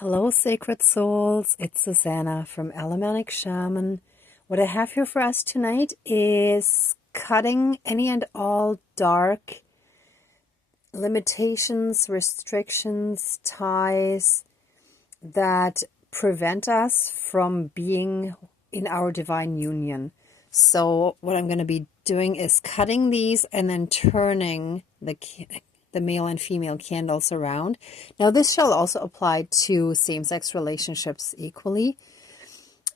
Hello, sacred souls. It's Susanna from Alamanic Shaman. What I have here for us tonight is cutting any and all dark limitations, restrictions, ties that prevent us from being in our divine union. So what I'm going to be doing is cutting these and then turning the male and female candles around. Now this shall also apply to same-sex relationships equally.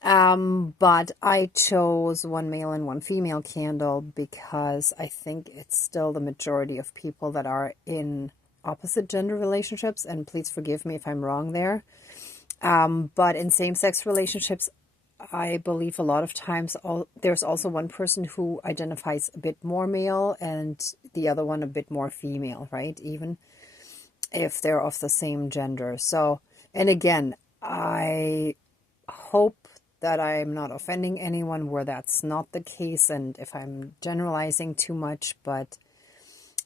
But I chose one male and one female candle because I think it's still the majority of people that are in opposite gender relationships. And please forgive me if I'm wrong there. But in same-sex relationships, I believe a lot of times there's also one person who identifies a bit more male and the other one a bit more female, right? Even if they're of the same gender. So, and again, I hope that I'm not offending anyone where that's not the case and if I'm generalizing too much. But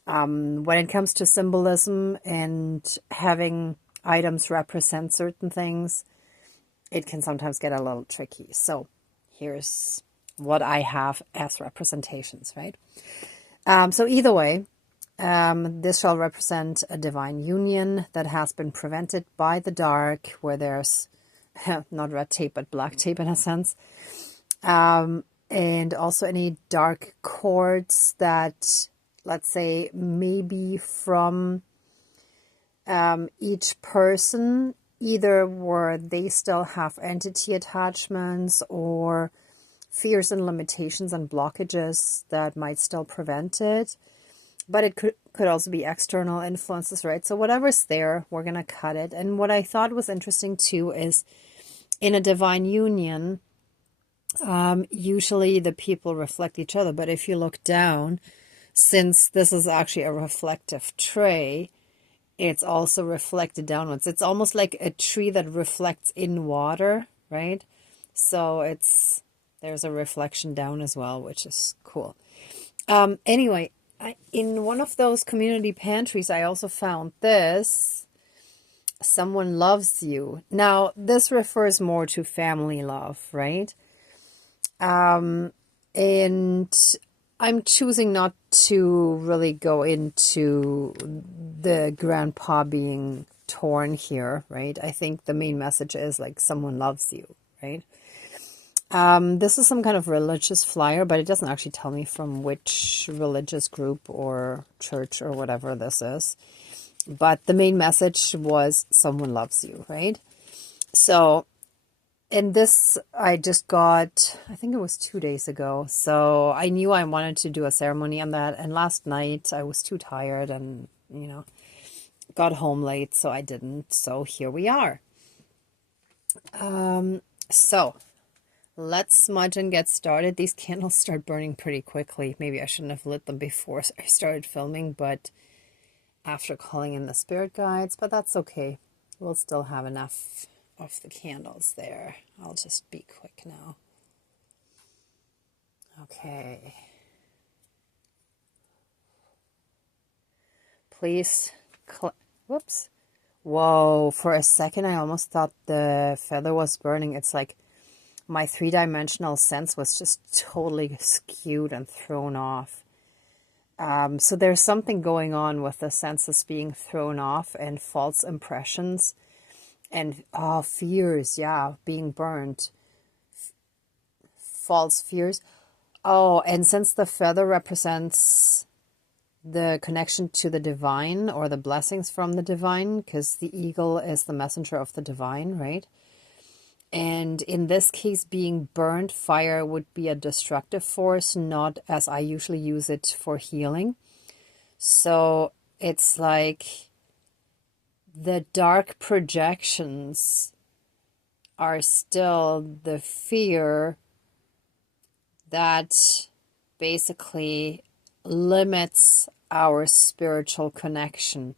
when it comes to symbolism and having items represent certain things, it can sometimes get a little tricky. So here's what I have as representations, right? So either way, this shall represent a divine union that has been prevented by the dark, where there's not red tape, but black tape in a sense. And also any dark cords that, let's say, maybe from each person, either where they still have entity attachments or fears and limitations and blockages that might still prevent it. But it could also be external influences, right? So whatever's there, we're going to cut it. And what I thought was interesting too is in a divine union, usually the people reflect each other. But if you look down, since this is actually a reflective tray, it's also reflected downwards. It's almost like a tree that reflects in water, right? So there's a reflection down as well, which is cool. Anyway, in one of those community pantries, I also found this. Someone loves you. Now, this refers more to family love, right? And I'm choosing not to really go into the grandpa being torn here, right? I think the main message is like someone loves you, right? This is some kind of religious flyer, but it doesn't actually tell me from which religious group or church or whatever this is. But the main message was someone loves you, right? So, and this I just got, I think it was 2 days ago. So I knew I wanted to do a ceremony on that. And last night I was too tired and, got home late, so I didn't. So here we are. So let's smudge and get started. These candles start burning pretty quickly. Maybe I shouldn't have lit them before I started filming, but after calling in the spirit guides, but that's okay. We'll still have enough of the candles there. I'll just be quick now. Okay. Please, whoops. Whoa, for a second I almost thought the feather was burning. It's like my three-dimensional sense was just totally skewed and thrown off. So there's something going on with the senses being thrown off and false impressions and fears, being burnt. False fears. Oh, and since the feather represents the connection to the divine or the blessings from the divine, because the eagle is the messenger of the divine, right? And in this case, being burnt, fire would be a destructive force, not as I usually use it for healing. So it's like the dark projections are still the fear that basically limits our spiritual connection,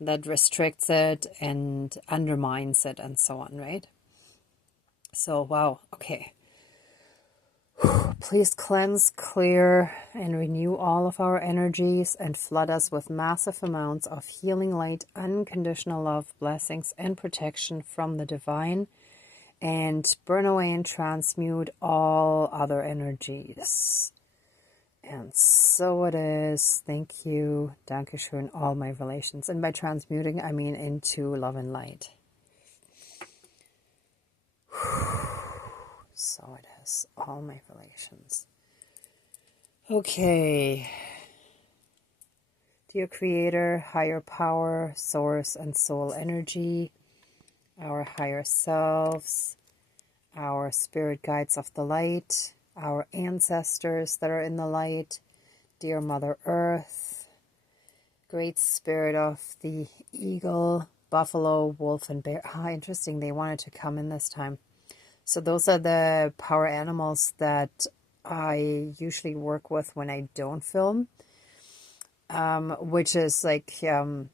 that restricts it and undermines it and so on, right? So, wow, okay. Please cleanse, clear, and renew all of our energies and flood us with massive amounts of healing light, unconditional love, blessings, and protection from the divine. And burn away and transmute all other energies. And so it is. Thank you. Dankeschön, all my relations. And by transmuting, I mean into love and light. So it is. All my relations. Okay. Dear Creator, higher power, source, and soul energy, our higher selves, our spirit guides of the light, our ancestors that are in the light, dear Mother Earth, great spirit of the eagle, buffalo, wolf, and bear. Ah, interesting. They wanted to come in this time. So those are the power animals that I usually work with when I don't film, which is like in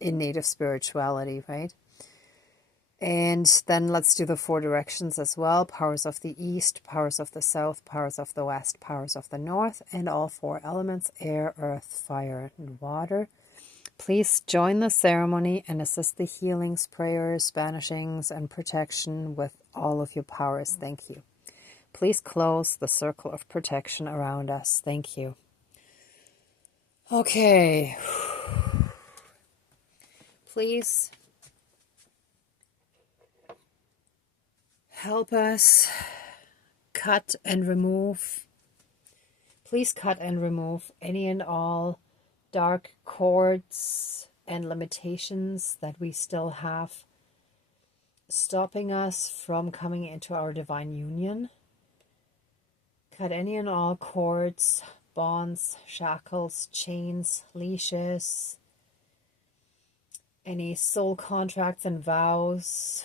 native spirituality, right? And then let's do the 4 directions as well. Powers of the east, powers of the south, powers of the west, powers of the north, and all 4 elements, air, earth, fire, and water. Please join the ceremony and assist the healings, prayers, banishings, and protection with all of your powers. Thank you. Please close the circle of protection around us. Thank you. Okay. Please help us cut and remove. Please cut and remove any and all dark cords and limitations that we still have stopping us from coming into our divine union. Cut any and all cords, bonds, shackles, chains, leashes, any soul contracts and vows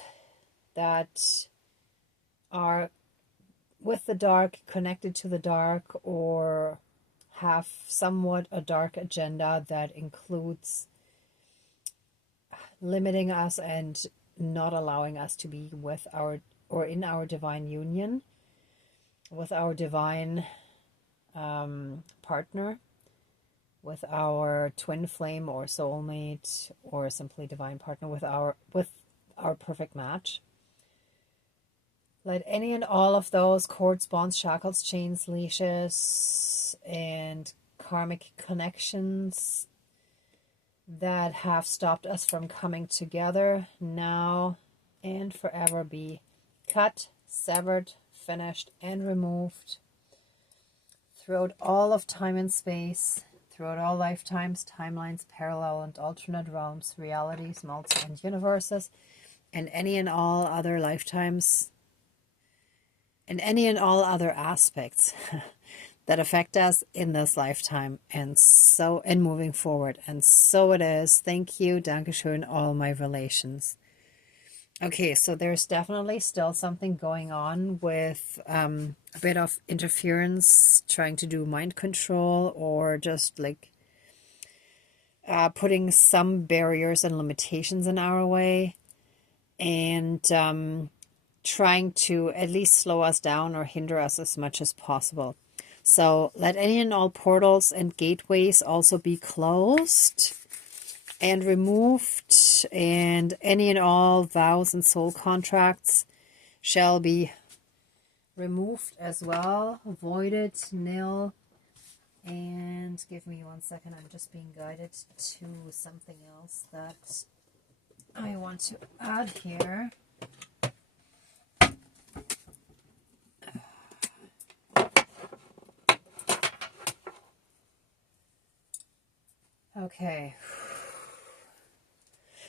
that are with the dark, connected to the dark, or have somewhat a dark agenda that includes limiting us and not allowing us to be with our, or in our divine union, with our divine partner, with our twin flame or soulmate, or simply divine partner, with our perfect match. Let any and all of those cords, bonds, shackles, chains, leashes, and karmic connections that have stopped us from coming together now and forever be cut, severed, finished, and removed throughout all of time and space, throughout all lifetimes, timelines, parallel and alternate realms, realities, multi and universes, and any and all other lifetimes, and any and all other aspects that affect us in this lifetime, and moving forward. And so it is. Thank you. Dankeschön, all my relations. Okay, so there's definitely still something going on with a bit of interference, trying to do mind control, or just like putting some barriers and limitations in our way, and trying to at least slow us down or hinder us as much as possible. So let any and all portals and gateways also be closed and removed, and any and all vows and soul contracts shall be removed as well, voided, nil. And give me 1 second, I'm just being guided to something else that I want to add here. Okay,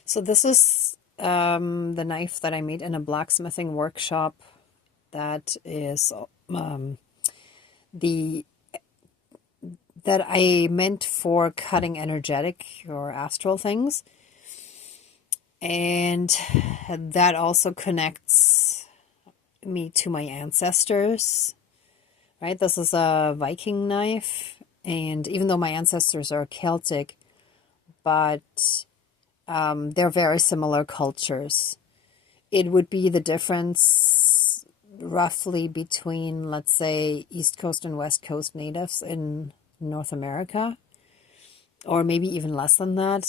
so this is the knife that I made in a blacksmithing workshop that is that I meant for cutting energetic or astral things, and that also connects me to my ancestors, right? This is a Viking knife, and even though my ancestors are Celtic, but they're very similar cultures. It would be the difference roughly between, let's say, East Coast and West Coast natives in North America, or maybe even less than that,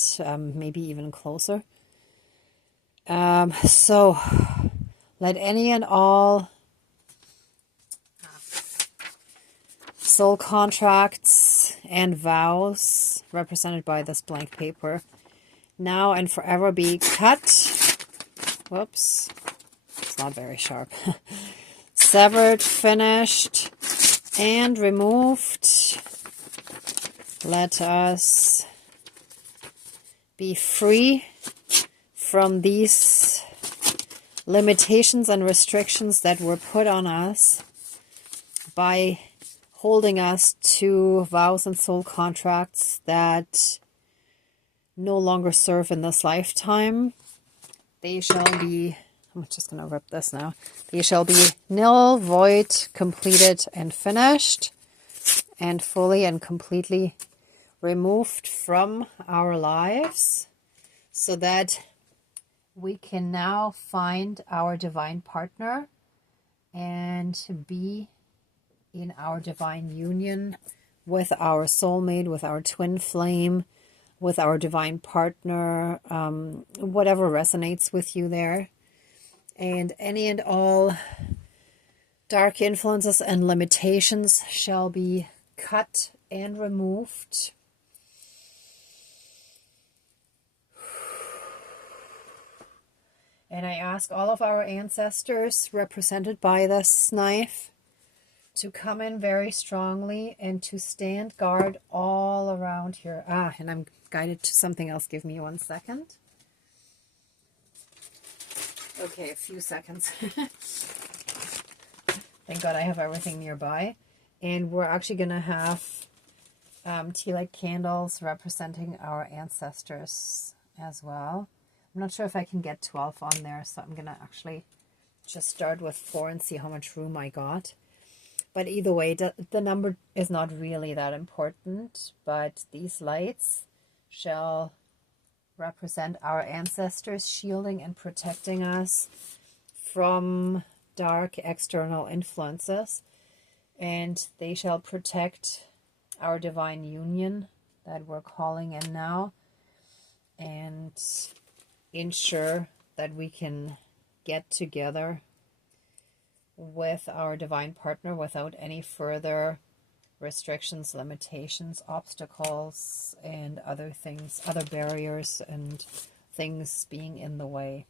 maybe even closer. So let any and all soul contracts and vows represented by this blank paper now and forever be cut. Whoops, it's not very sharp. Severed, finished, and removed. Let us be free from these limitations and restrictions that were put on us by holding us to vows and soul contracts that no longer serve in this lifetime. They shall be, I'm just going to rip this now. They shall be nil, void, completed, and finished, and fully and completely removed from our lives, so that we can now find our divine partner and be in our divine union with our soulmate, with our twin flame, with our divine partner, whatever resonates with you there. And any and all dark influences and limitations shall be cut and removed. And I ask all of our ancestors, represented by this knife, to come in very strongly and to stand guard all around here. And I'm guided to something else. Give me 1 second. Okay, a few seconds. Thank God I have everything nearby. And we're actually going to have tea light candles representing our ancestors as well. I'm not sure if I can get 12 on there, so I'm going to actually just start with 4 and see how much room I got. But either way, the number is not really that important, but these lights shall represent our ancestors shielding and protecting us from dark external influences, and they shall protect our divine union that we're calling in now, and ensure that we can get together with our divine partner without any further restrictions, limitations, obstacles, and other things, other barriers and things being in the way.